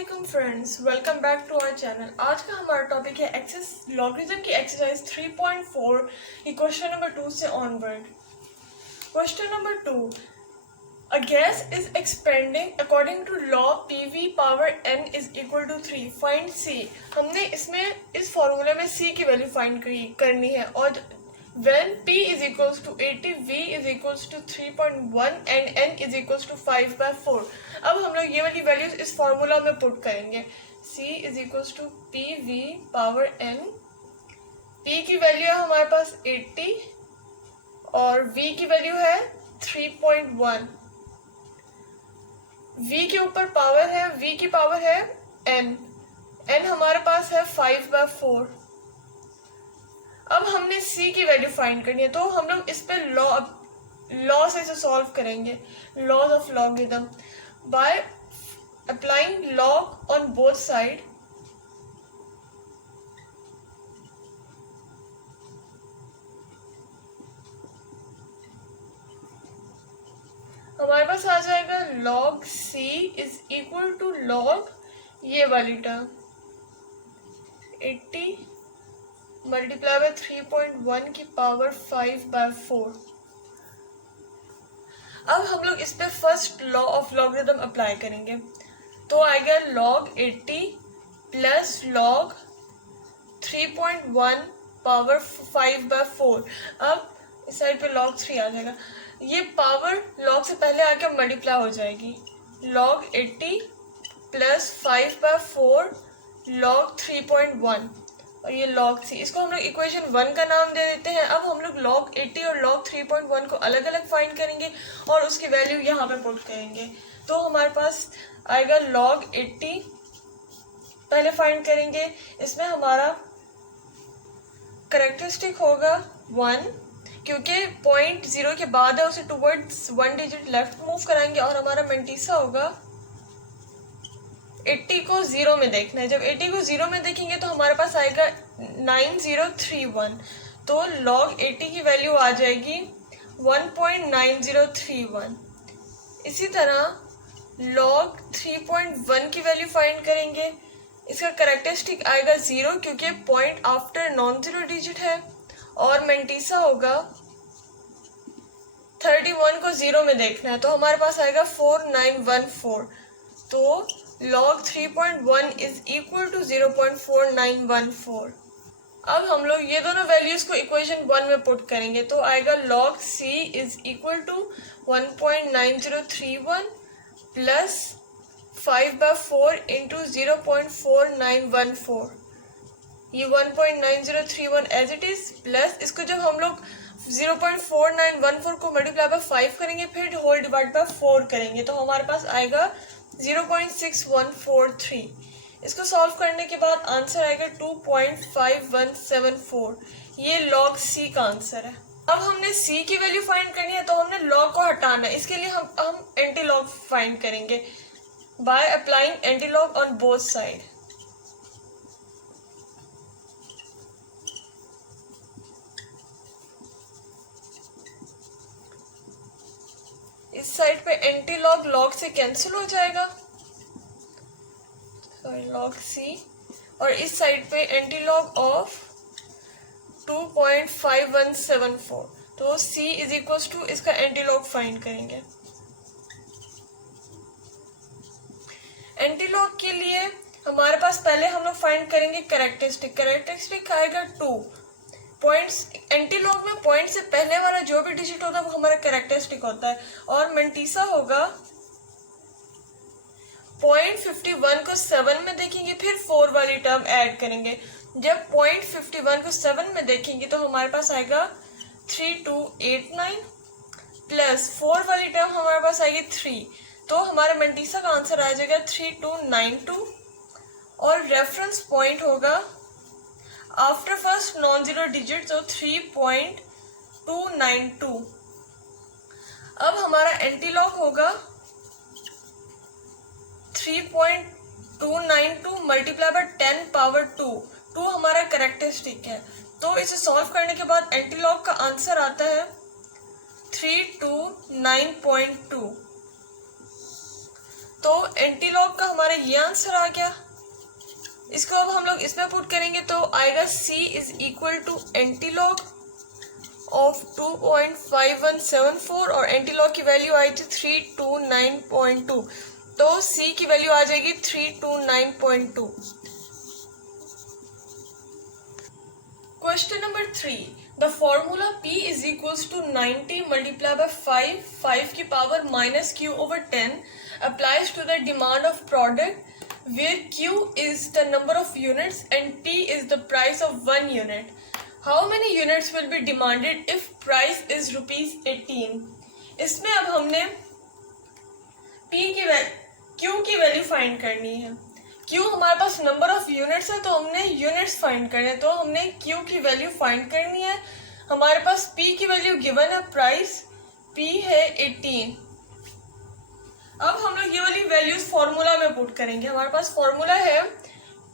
अस्सलाम friends, welcome back to our channel. आज का हमारा टॉपिक है एक्सेस लॉगरिथम की एक्सरसाइज 3.4 की क्वेश्चन नंबर 2 से onward. Question number 2, a gas is expanding according to law PV power n is equal to 3, find C। हमने इसमें इस फॉर्मूले में C की वैल्यू फाइंड करनी है और when P is equals to 80, V is equals to 3.1 and N is equals to 5/4। अब हम लोग ये वाली वैल्यूज इस फॉर्मूला में पुट करेंगे। C is equals to PV power N। P की वैल्यू है हमारे पास 80 और V की वैल्यू है 3.1। V के ऊपर पावर है, V की पावर है N। N हमारे पास है 5/4। अब हमने C की वैल्यू फाइंड करनी है, तो हम लोग इस पे लॉ से इसे सॉल्व करेंगे। Laws of logarithm by applying log on both side. हमारे पास आ जाएगा log C is equal to log ये वाली टर्म 80 मल्टीप्लाई बाय 3.1 की पावर 5/4। अब हम लोग इस पे first law of logarithm apply करेंगे, तो आएगा लॉग 80 प्लस लॉग 3.1 पावर 5/4। अब इस साइड पे लॉग 3 आ जाएगा, ये पावर लॉग से पहले आके मल्टीप्लाई हो जाएगी। लॉग 80 प्लस 5/4 लॉग 3.1 और ये लॉग C। इसको हम लोग इक्वेशन 1 का नाम दे देते हैं। अब हम लोग लॉग 80 और लॉग 3.1 को अलग अलग फाइंड करेंगे और उसकी वैल्यू यहाँ पे पुट करेंगे। तो हमारे पास आएगा लॉग 80 पहले फाइंड करेंगे, इसमें हमारा करेक्टरिस्टिक होगा 1, क्योंकि पॉइंट 0 के बाद है उसे टुवर्ड्स 1 डिजिट लेफ्ट मूव कराएंगे और हमारा मेंटीसा होगा 80 को 0 में देखना है। जब 80 को 0 में देखेंगे तो हमारे पास आएगा 9031, तो log 80 की वैल्यू आ जाएगी 1.9031। इसी तरह log 3.1 की वैल्यू फाइंड करेंगे, इसका करेक्टरिस्टिक आएगा 0 क्योंकि point after non zero digit है और मेंटीसा होगा 31 को 0 में देखना है, तो हमारे पास आएगा 4914। तो log 3.1 इज इक्वल टू 0.4914। अब हम लोग ये दोनों वैल्यूज को इक्वेशन 1 में पुट करेंगे, तो आएगा log C is equal to 1.9031 plus 5/4 into 0.4914। ये 1.9031 एज इट इज प्लस इसको जब हम लोग 0.4914 को मल्टीप्लाई बाय 5 करेंगे फिर होल डिवाइड बाय 4 करेंगे, तो हमारे पास आएगा 0.6143। इसको सॉल्व करने के बाद आंसर आएगा 2.5174। ये log C का आंसर है। अब हमने C की वैल्यू फाइंड करनी है, तो हमने log को हटाना है। इसके लिए हम एंटी लॉग फाइंड करेंगे by applying anti log on both side. इस साइड पे एंटी लॉग लॉग से कैंसिल हो जाएगा, लॉग C, और इस साइड पे एंटी लॉग ऑफ 2.5174, तो C इज इक्वल टू इसका एंटी लॉग फाइंड करेंगे। एंटी लॉग के लिए हमारे पास पहले हम लोग फाइंड करेंगे करेक्टरिस्टिक आएगा 2 पॉइंट्स। एंटी लॉग में पॉइंट से पहले वाला जो भी डिजिट होता है वो हमारा करेक्टरिस्टिक होता है और मेंटीसा होगा 0.51 को 7 में देखेंगे फिर 4 वाली टर्म ऐड करेंगे। जब 0.51 को 7 में देखेंगे तो हमारे पास आएगा 3289 प्लस 4 वाली टर्म हमारे पास आएगी 3, तो हमारा मेंटीसा का आंसर आ जाएगा 3292 और रेफरेंस पॉइंट होगा after first non zero digit, तो 3.292। अब हमारा एंटी लॉग होगा 3.292 मल्टीप्लाई बाय 10 पावर 2 हमारा करेक्टरिस्टिक है, तो इसे सॉल्व करने के बाद एंटी लॉग का आंसर आता है 329.2। तो एंटीलॉग का हमारा ये आंसर आ गया। इसको अब हम लोग इसमें पुट करेंगे तो आएगा C is equal to antilog of 2.5174 और एंटीलॉग की वैल्यू आई थी 329.2, तो C की वैल्यू आ जाएगी 329.2। Question number 3, the formula P is equals to 90 multiply by 5 की power minus Q over 10 applies to the demand of product where Q is the number of units and P is the price of 1 unit. How many units will be demanded if price is ₹18? इसमें अब हमने Q की value find करनी है। Q हमारे पास number of units है तो हमने यूनिट्स फाइंड करने, तो हमने Q की वैल्यू फाइंड करनी है। हमारे पास P की वैल्यू गिवन है, प्राइस P है 18। अब हम लोग ये वाली वैल्यूज फॉर्मूला में पुट करेंगे। हमारे पास फॉर्मूला है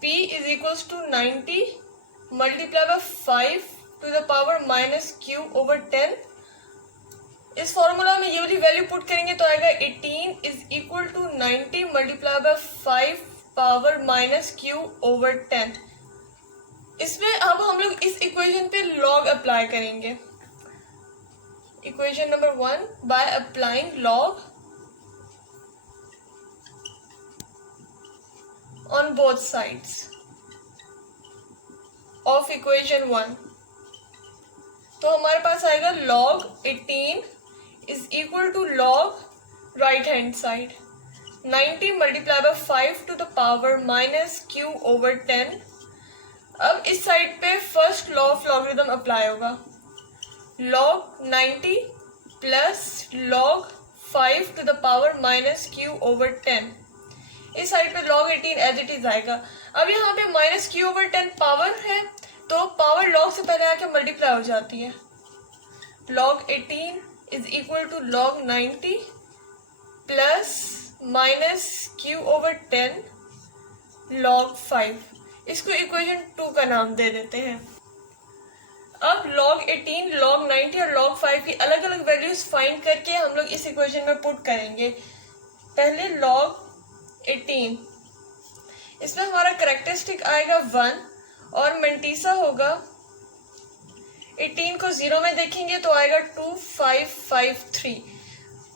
P is equals to 90 multiply by 5 to the power minus Q over 10। इस फॉर्मूला में ये वाली वैल्यू पुट करेंगे तो आएगा 18 is equal to 90 multiply by 5 power minus Q over 10। इसमें अब हम लोग इस इक्वेशन पे लॉग अप्लाई करेंगे। Equation number 1, by applying log on both sides of equation 1, तो हमारे पास आएगा log 18 is equal to log right hand side 90 multiplied by 5 to the power minus Q over 10। अब इस साइड पे first law of logarithm apply होगा, log 90 plus log 5 to the power minus Q over 10। इस side पे log 18 as it is आएगा। अब यहाँ पे माइनस Q ओवर 10 पावर है तो पावर log से पहले आके मल्टीप्लाई हो जाती है। log 18 is equal to log 90 plus minus Q over 10 log 5। इसको इक्वेशन 2 का नाम दे देते हैं। अब log 18, log 90 और log 5 की अलग अलग वैल्यूज फाइंड करके हम लोग इस इक्वेशन में पुट करेंगे। पहले log 18, इसमें हमारा करेक्टरिस्टिक आएगा 1 और मेंटीसा होगा। 18 को 0 में देखेंगे तो आएगा 2553,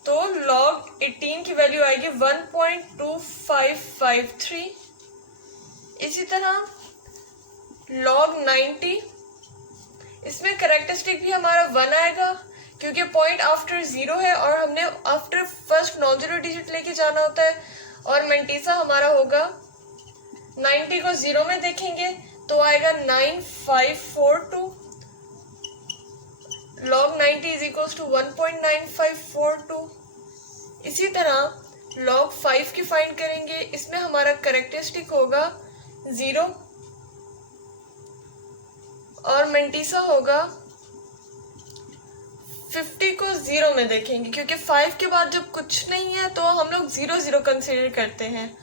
तो log 18 की वैल्यू आएगी 1.2553। इसी तरह log 90, इसमें करेक्टरिस्टिक भी हमारा 1 आएगा क्योंकि पॉइंट आफ्टर 0 है और हमने after first non zero digit लेके जाना होता है। और मेंटीसा हमारा होगा 90 को 0 में देखेंगे तो आएगा 9542। log 90 is equals to 1.9542। इसी तरह log 5 की फाइंड करेंगे, इसमें हमारा करेक्टरिस्टिक होगा 0 और मेंटीसा होगा 50 को 0 में देखेंगे क्योंकि 5 के बाद जब कुछ नहीं है तो हम लोग 0 कंसीडर करते हैं,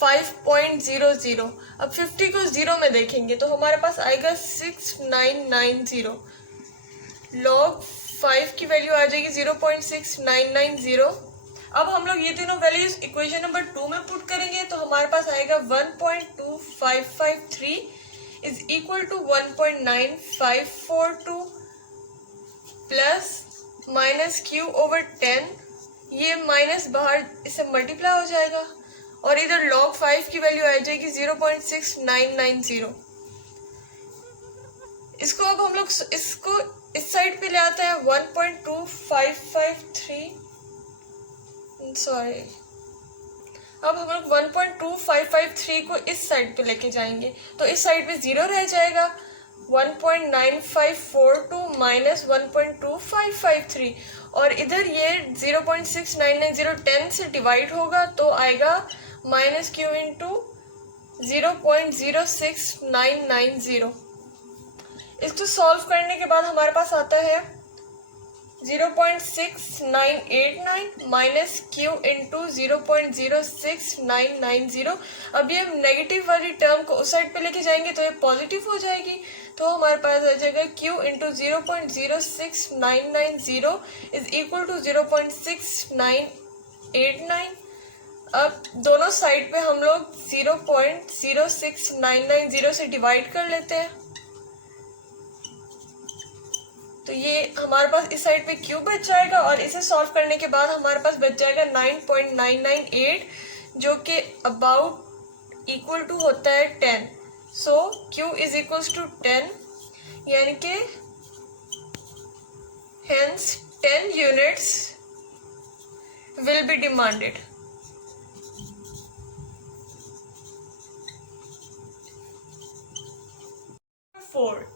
5.00। अब 50 को 0 में देखेंगे तो हमारे पास आएगा 6990। log 5 की वैल्यू आ जाएगी 0.6990। अब हम लोग ये तीनों वैल्यूज इक्वेशन नंबर 2 में पुट करेंगे तो हमारे पास आएगा 1.2553 is equal to 1.9542 plus minus Q over 10, ये माइनस बाहर इससे मल्टीप्लाई हो जाएगा और इधर log 5 की वैल्यू आ जाएगी 0.6990। इसको अब हम लोग इसको इस साइड पे ले आते हैं 1.2553, सॉरी, अब हम लोग 1.2553 को इस साइड पे लेके जाएंगे तो इस साइड पे 0 रह जाएगा। 1.9542 माइनस 1.2553 और इधर ये 0.6990 10 से डिवाइड होगा तो आएगा माइनस Q इंटू 0.06990। इसको सॉल्व करने के बाद हमारे पास आता है 0.6989 माइनस Q इंटू 0.06990। अब ये नेगेटिव वाली टर्म को उस साइड पे लेके जाएंगे तो ये पॉजिटिव हो जाएगी, तो हमारे पास आ जाएगा Q into 0.06990 is equal to 0.6989। अब दोनों साइड पे हम लोग 0.06990 से डिवाइड कर लेते हैं, तो ये हमारे पास इस साइड पे क्यू बच जाएगा और इसे सॉल्व करने के बाद हमारे पास बच जाएगा 9.998 जो कि अबाउट इक्वल टू होता है 10। सो क्यू इज इक्वल्स टू 10, यानी कि hence 10 units will be demanded.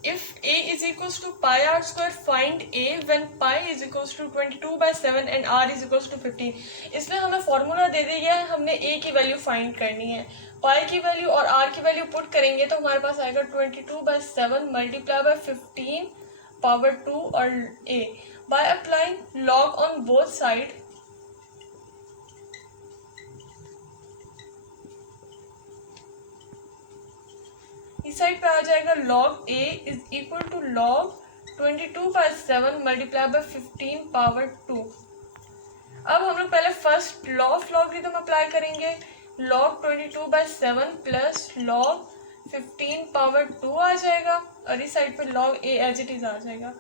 If a is equals to pi r square, find a when pi is equals to 22/7 and r is equals to 15. इसमें हमें formula दे दिया है, हमने a की value find करनी है। पाई की वैल्यू और r की वैल्यू पुट करेंगे तो हमारे पास आएगा 22/7 मल्टीप्लाई बाय 15 पावर 2 और a by applying log on both side, इस साइड पे आ जाएगा log a is equal to log 22/7 multiply by 15 power 2। अब हम लोग पहले first law of logarithm apply करेंगे। log 22/7 प्लस log 15 पावर 2 आ जाएगा और इस साइड पे log a as it is आ जाएगा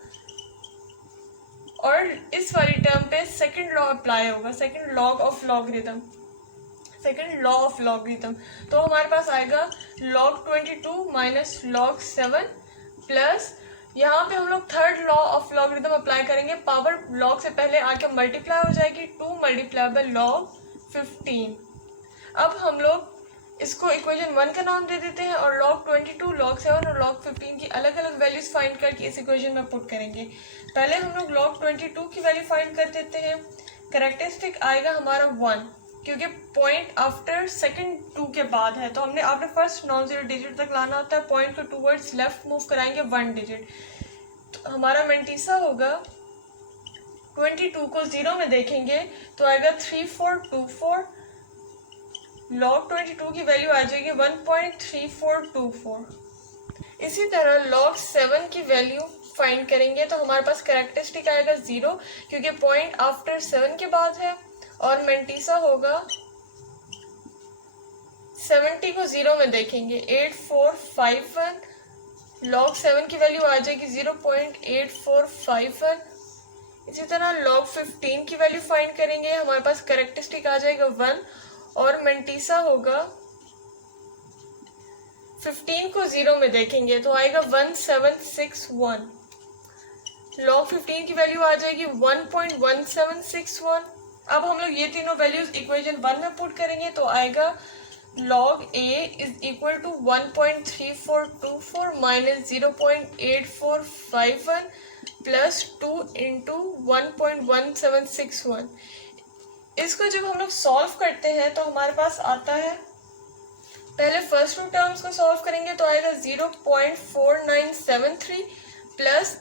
और इस वाली टर्म पे सेकंड लॉ अप्लाई होगा, second law of logarithm, second law of logarithm. तो हमारे पास आएगा log 22 माइनस log 7 प्लस यहाँ पे हम लोग third law of logarithm apply करेंगे। पावर log से पहले आके मल्टीप्लाई हो जाएगी, 2 मल्टीप्लाई बाय log 15। अब हम लोग इसको इक्वेशन 1 का नाम दे देते हैं और log 22, log 7 और log 15 की अलग अलग वैल्यूज फाइंड करके इस इक्वेशन में पुट करेंगे। पहले हम लोग log 22 की वैल्यू फाइंड कर देते हैं। कैरेक्टरिस्टिक आएगा हमारा 1 क्योंकि पॉइंट आफ्टर सेकंड 2 के बाद है, तो हमने after first non zero digit तक लाना होता है। पॉइंट को टूवर्ड्स लेफ्ट मूव कराएंगे 1 डिजिट, तो हमारा मेंटीसा होगा 22 को 0 में देखेंगे तो आएगा 3424। log 22 की वैल्यू आ जाएगी 1.3424। इसी तरह log 7 की वैल्यू फाइंड करेंगे तो हमारे पास कैरेक्टरिस्टिक आएगा 0 क्योंकि पॉइंट आफ्टर 7 के बाद है और मेंटीसा होगा 70 को 0 में देखेंगे 8451। log 7 की वैल्यू आ जाएगी 0.8451। इसी तरह log 15 की वैल्यू फाइंड करेंगे, हमारे पास कैरेक्टरिस्टिक आ जाएगा 1 और मेंटीसा होगा 15 को 0 में देखेंगे तो आएगा 1761। log 15 की वैल्यू आ जाएगी 1.1761। अब हम लोग ये तीनों वैल्यूज इक्वेशन 1 में पुट करेंगे तो आएगा log a is equal to 1.3424 minus 0.8451 plus 2 into 1.1761। इसको जब हम लोग सॉल्व करते हैं तो हमारे पास आता है, पहले फर्स्ट टू टर्म्स को सॉल्व करेंगे तो आएगा 0.4973 प्लस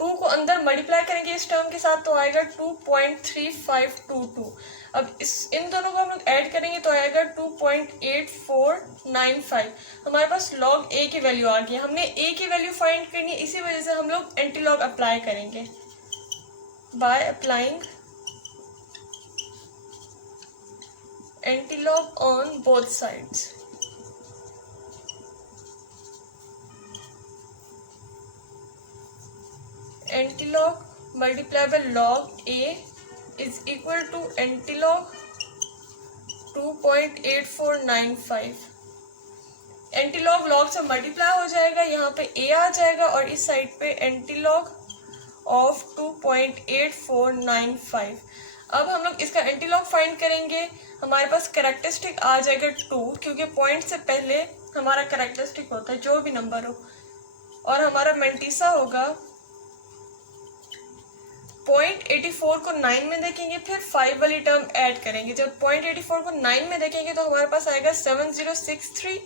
2 को अंदर मल्टीप्लाई करेंगे इस टर्म के साथ तो आएगा 2.3522। अब इन दोनों को हम लोग ऐड करेंगे तो आएगा 2.8495। हमारे पास log a की वैल्यू आ गई। हमने a की वैल्यू फाइंड करनी है, इसी वजह से हम लोग एंटीलॉग अप्लाई करेंगे by applying antilog on both sides. Antilog multiply by log a is equal to antilog 2.8495। Antilog log से मल्टीप्लाई हो जाएगा, यहाँ पे a आ जाएगा और इस साइड पे एंटीलॉग ऑफ 2.8495। अब हम लोग इसका एंटीलॉग फाइंड करेंगे, हमारे पास कैरेक्टरिस्टिक आ जाएगा 2 क्योंकि पॉइंट से पहले हमारा कैरेक्टरिस्टिक होता है जो भी नंबर हो, और हमारा मेंटीसा होगा 0.84 को 9 में देखेंगे फिर 5 वाली टर्म ऐड करेंगे। जब 0.84 को 9 में देखेंगे तो हमारे पास आएगा 7063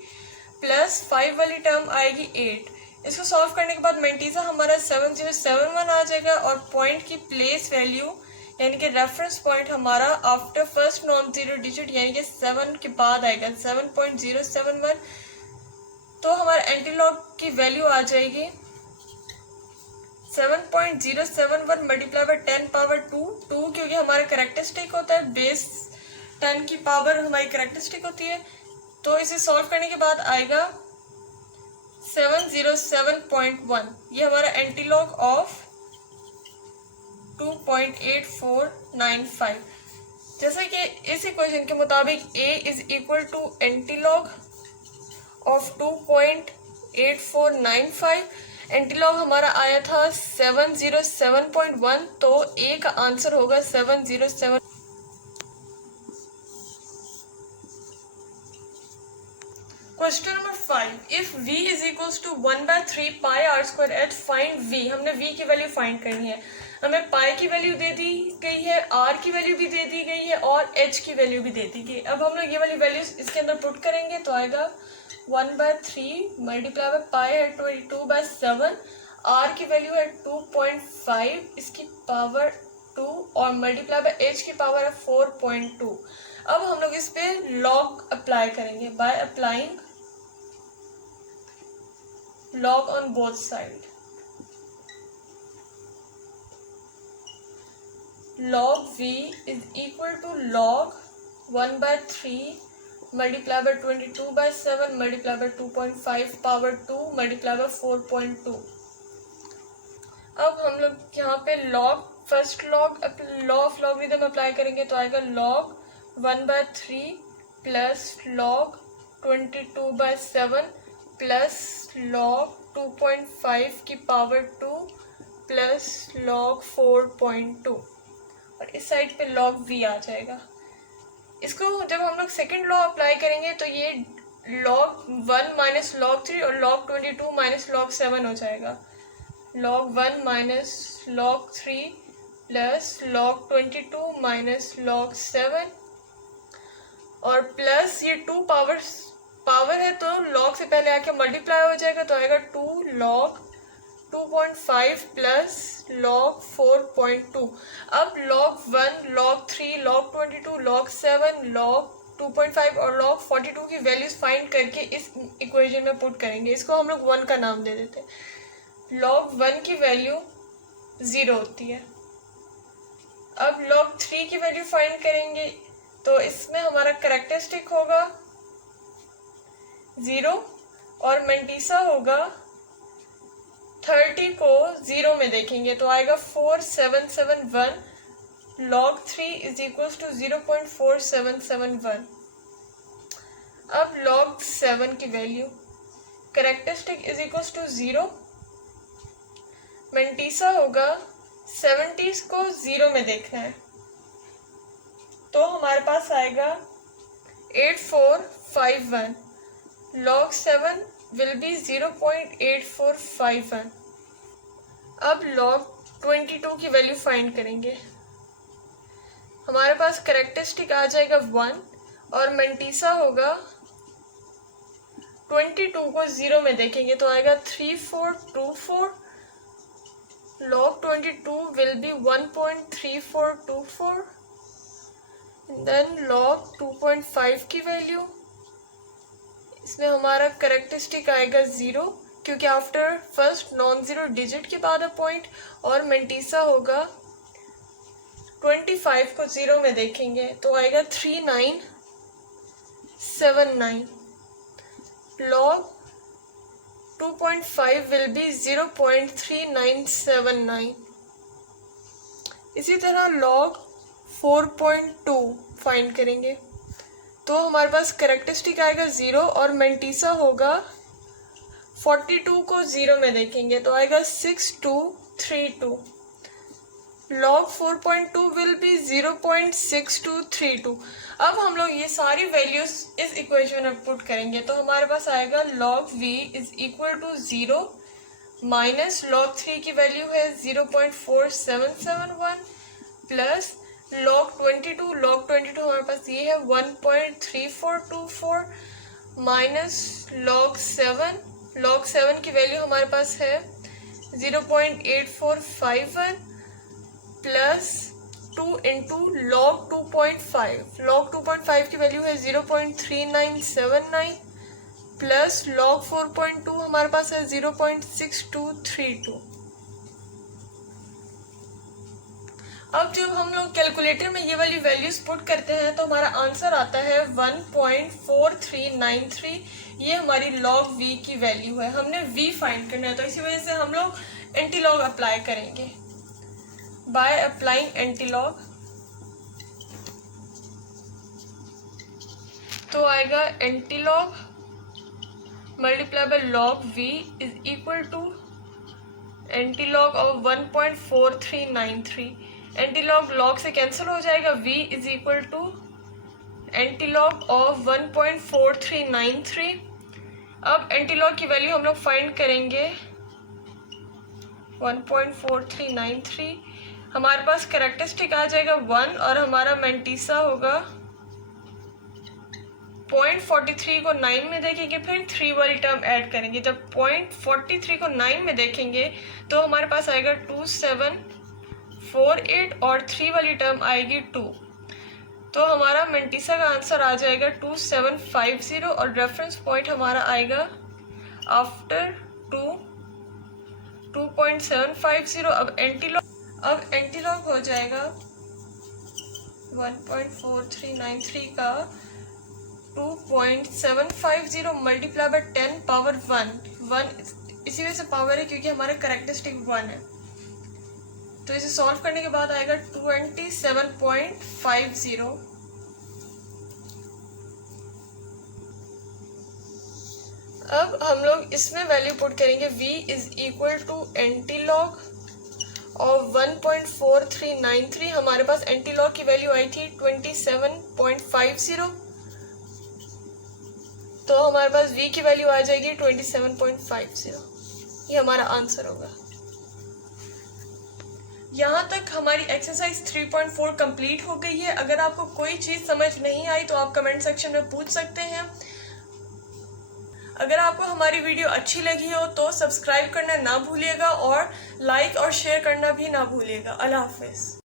प्लस 5 वाली टर्म आएगी 8। इसको सॉल्व करने के बाद मेंटीसा हमारा 7071 आ जाएगा और पॉइंट की प्लेस वैल्यू यानी कि रेफरेंस पॉइंट हमारा after first non zero digit यानी कि 7 के बाद आएगा 7.071। तो हमारा एंटीलॉग की वैल्यू आ जाएगी 7.071 मल्टीप्लाई बाय 10 पावर 2 क्योंकि हमारा कैरेक्टरिस्टिक होता है बेस 10 की पावर हमारी कैरेक्टरिस्टिक होती है। तो इसे सॉल्व करने के बाद आएगा 707.1, ये हमारा एंटीलॉग ऑफ 2.8495। जैसा कि इस इक्वेशन के मुताबिक a is equal to antilog of 2.8495, antilog हमारा आया था 707.1, तो a का आंसर होगा 707। Question number 5, if v is equals to 1/3 pi R square H, find v। हमने v की वैल्यू फाइंड करनी है। हमें पाई की वैल्यू दे दी गई है, r की वैल्यू भी दे दी गई है और h की वैल्यू भी दे दी गई। अब हम लोग ये वाली वैल्यूज इसके अंदर पुट करेंगे तो आएगा 1/3 मल्टीप्लाई बाय पाई है 22/7, r की वैल्यू है 2.5, इसकी पावर 2 और मल्टीप्लाई बाय h की पावर है 4.2। अब हम लोग इस पे लॉग अप्लाई करेंगे by applying log on both side. Log v is equal to log 1/3 multiplied by 22/7 multiplied by 2.5 power 2 multiplied by 4.2। अब हम लोग यहाँ पे log first log law of logarithm apply करेंगे तो आएगा log 1/3 plus log 22/7 plus log 2.5 की power 2 plus log 4.2 और इस साइड पे log v आ जाएगा। इसको जब हम लोग सेकेंड लॉ अप्लाई करेंगे तो ये log 1 माइनस log 3 और log 22 माइनस log 7 हो जाएगा। log 1 minus log 3 plus log 22 minus log 7 और प्लस ये 2 पावर है तो log से पहले आके मल्टीप्लाई हो जाएगा तो आएगा 2 log 2.5 प्लस log 4.2। अब log 1, log 3, log 22, log 7, log 2.5 और log 42 की वैल्यूज फाइंड करके इस इक्वेशन में पुट करेंगे। इसको हम लोग 1 का नाम दे देते हैं। log 1 की वैल्यू 0 होती है। अब log 3 की वैल्यू फाइंड करेंगे तो इसमें हमारा कैरेक्टरिस्टिक होगा 0 और मेंटीसा होगा 30 को 0 में देखेंगे तो आएगा 4771। log 3 is equal to 0.4771। अब log 7 की value characteristic is equal to 0, mantissa होगा 70 को 0 में देखना है तो हमारे पास आएगा 8451। log 7 will be 0.8451। अब log 22 की वैल्यू फाइंड करेंगे। हमारे पास कैरेक्टरिस्टिक आ जाएगा 1 और मेंटीसा होगा 22 को 0 में देखेंगे तो आएगा 3424। log 22 will be 1.3424। Then log 2.5 की वैल्यू, इसमें हमारा कैरेक्टरिस्टिक आएगा 0 क्योंकि after first non zero digit के बाद पॉइंट और मेंटीसा होगा 25 को 0 में देखेंगे तो आएगा 3979। log 2.5 will be 0.3979। इसी तरह log 4.2 फाइंड करेंगे तो हमारे पास कैरेक्टरिस्टिक आएगा 0 और मेंटीसा होगा 42 को 0 में देखेंगे तो आएगा 6232। log 4.2 will be 0.6232। अब हम लोग ये सारी वैल्यूज इस इक्वेशन में पुट करेंगे तो हमारे पास आएगा log v is equal to 0 minus log 3 की वैल्यू है 0.4771 प्लस log 22 हमारे पास ये है 1.3424 माइनस log 7 की वैल्यू हमारे पास है 0.8451 प्लस 2 इंटू log 2.5 की वैल्यू है 0.3979 प्लस log 4.2 हमारे पास है 0.6232। अब जब हम लोग कैलकुलेटर में ये वाली वैल्यूज पुट करते हैं तो हमारा आंसर आता है 1.4393। ये हमारी log v की वैल्यू है। हमने v फाइंड करना है तो इसी वजह से हम लोग एंटीलॉग अप्लाई करेंगे। बाय अप्लाइंग एंटीलॉग तो आएगा antilog multiply by log v is equal to antilog of 1.4393। Antilog log से कैंसिल हो जाएगा। v is equal to antilog of 1.4393। अब एंटीलॉग की वैल्यू हम लोग फाइंड करेंगे 1.4393। हमारे पास कैरेक्टरिस्टिक आ जाएगा 1 और हमारा मैंटीसा होगा 0.43 को 9 में देखेंगे, फिर 3 वाली टर्म ऐड करेंगे। जब 0.43 को 9 में देखेंगे तो हमारे पास आएगा 2748 और 3 वाली टर्म आएगी 2। तो हमारा मैंटीसा का आंसर आ जाएगा 2750 और रेफरेंस पॉइंट हमारा आएगा आफ्टर 2.750। अब एंटीलॉग हो जाएगा 1.4393 का 2.750 मल्टीप्लाई बाय 10 पावर 1 इसी वजह से पावर है क्योंकि हमारा कैरेक्टरिस्टिक 1 है। तो इसे सॉल्व करने के बाद आएगा 27.50। अब हम लोग इसमें वैल्यू पुट करेंगे। v is equal to antilog और 1.4393। हमारे पास एंटीलॉग की वैल्यू आई थी 27.50 तो हमारे पास v की वैल्यू आ जाएगी 27.50। ये हमारा आंसर होगा। यहाँ तक हमारी एक्सरसाइज 3.4 कंप्लीट हो गई है। अगर आपको कोई चीज़ समझ नहीं आई तो आप कमेंट सेक्शन में पूछ सकते हैं। अगर आपको हमारी वीडियो अच्छी लगी हो तो सब्सक्राइब करना ना भूलिएगा और लाइक और शेयर करना भी ना भूलिएगा। अल्लाह हाफिज़।